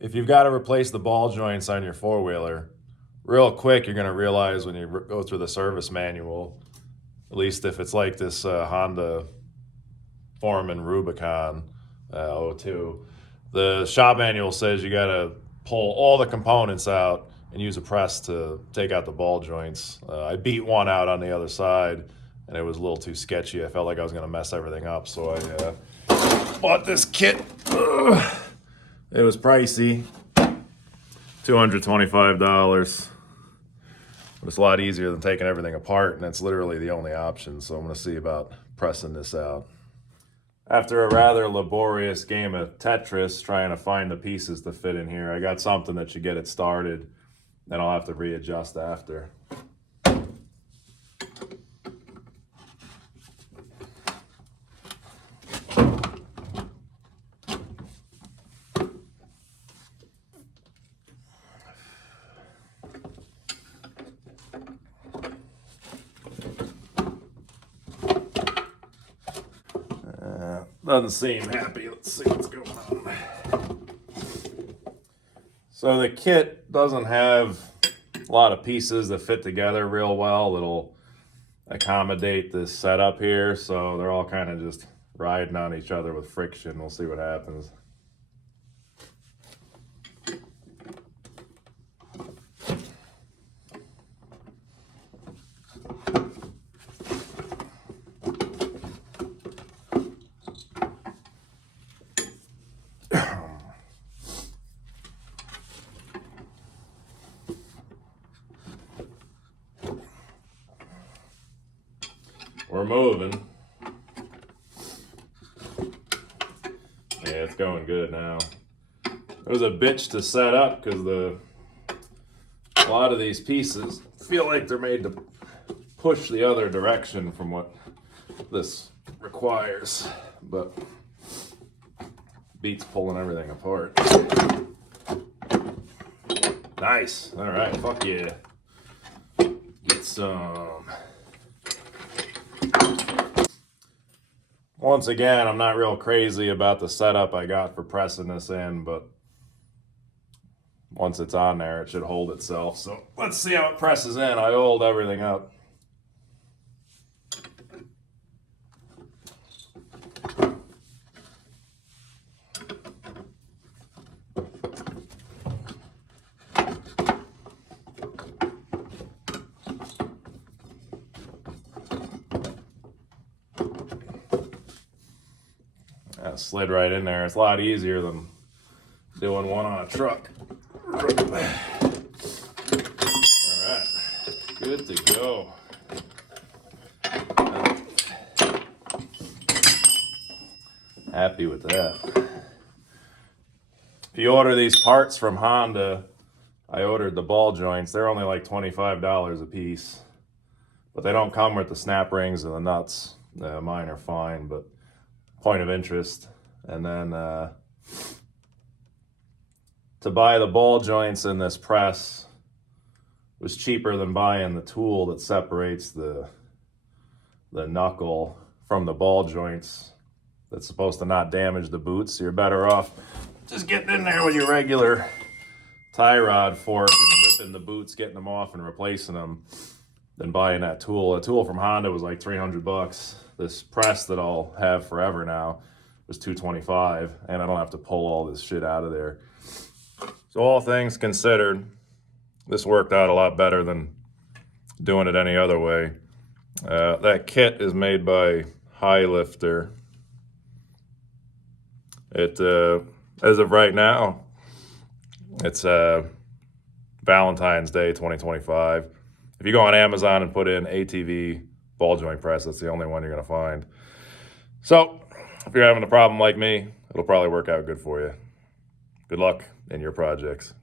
If you've got to replace the ball joints on your four-wheeler, real quick, you're going to realize when you go through the service manual, at least if it's like this Honda Foreman Rubicon 02, the shop manual says you got to pull all the components out and use a press to take out the ball joints. I beat one out on the other side, and it was a little too sketchy. I felt like I was going to mess everything up, so I bought this kit. It was pricey, $225. But it's a lot easier than taking everything apart, and it's literally the only option, so I'm going to see about pressing this out. After a rather laborious game of Tetris trying to find the pieces to fit in here, I got something that should get it started, then I'll have to readjust after. Doesn't seem happy. Let's see what's going on. So the kit doesn't have a lot of pieces that fit together real well that'll accommodate this setup here. So they're all kind of just riding on each other with friction. We'll see what happens. We're moving. Yeah, it's going good now. It was a bitch to set up because a lot of these pieces feel like they're made to push the other direction from what this requires, but beats pulling everything apart. Nice. All right, fuck yeah. Get some. Once again, I'm not real crazy about the setup I got for pressing this in, but once it's on there, it should hold itself. So let's see how it presses in. I oiled everything up. That slid right in there. It's a lot easier than doing one on a truck. All right, good to go. Happy with that. If you order these parts from Honda, I ordered the ball joints. They're only like $25 a piece, but they don't come with the snap rings and the nuts. Mine are fine, but point of interest. And then to buy the ball joints in this press was cheaper than buying the tool that separates the knuckle from the ball joints. That's supposed to not damage the boots. So you're better off just getting in there with your regular tie rod fork and ripping the boots, getting them off and replacing them, than buying that tool. A tool from Honda was like $300. This press that I'll have forever now was $225, and I don't have to pull all this shit out of there. So all things considered, this worked out a lot better than doing it any other way. That kit is made by HighLifter. It, as of right now, it's Valentine's Day 2025. If you go on Amazon and put in ATV ball joint press, that's the only one you're going to find. So if you're having a problem like me, it'll probably work out good for you. Good luck in your projects.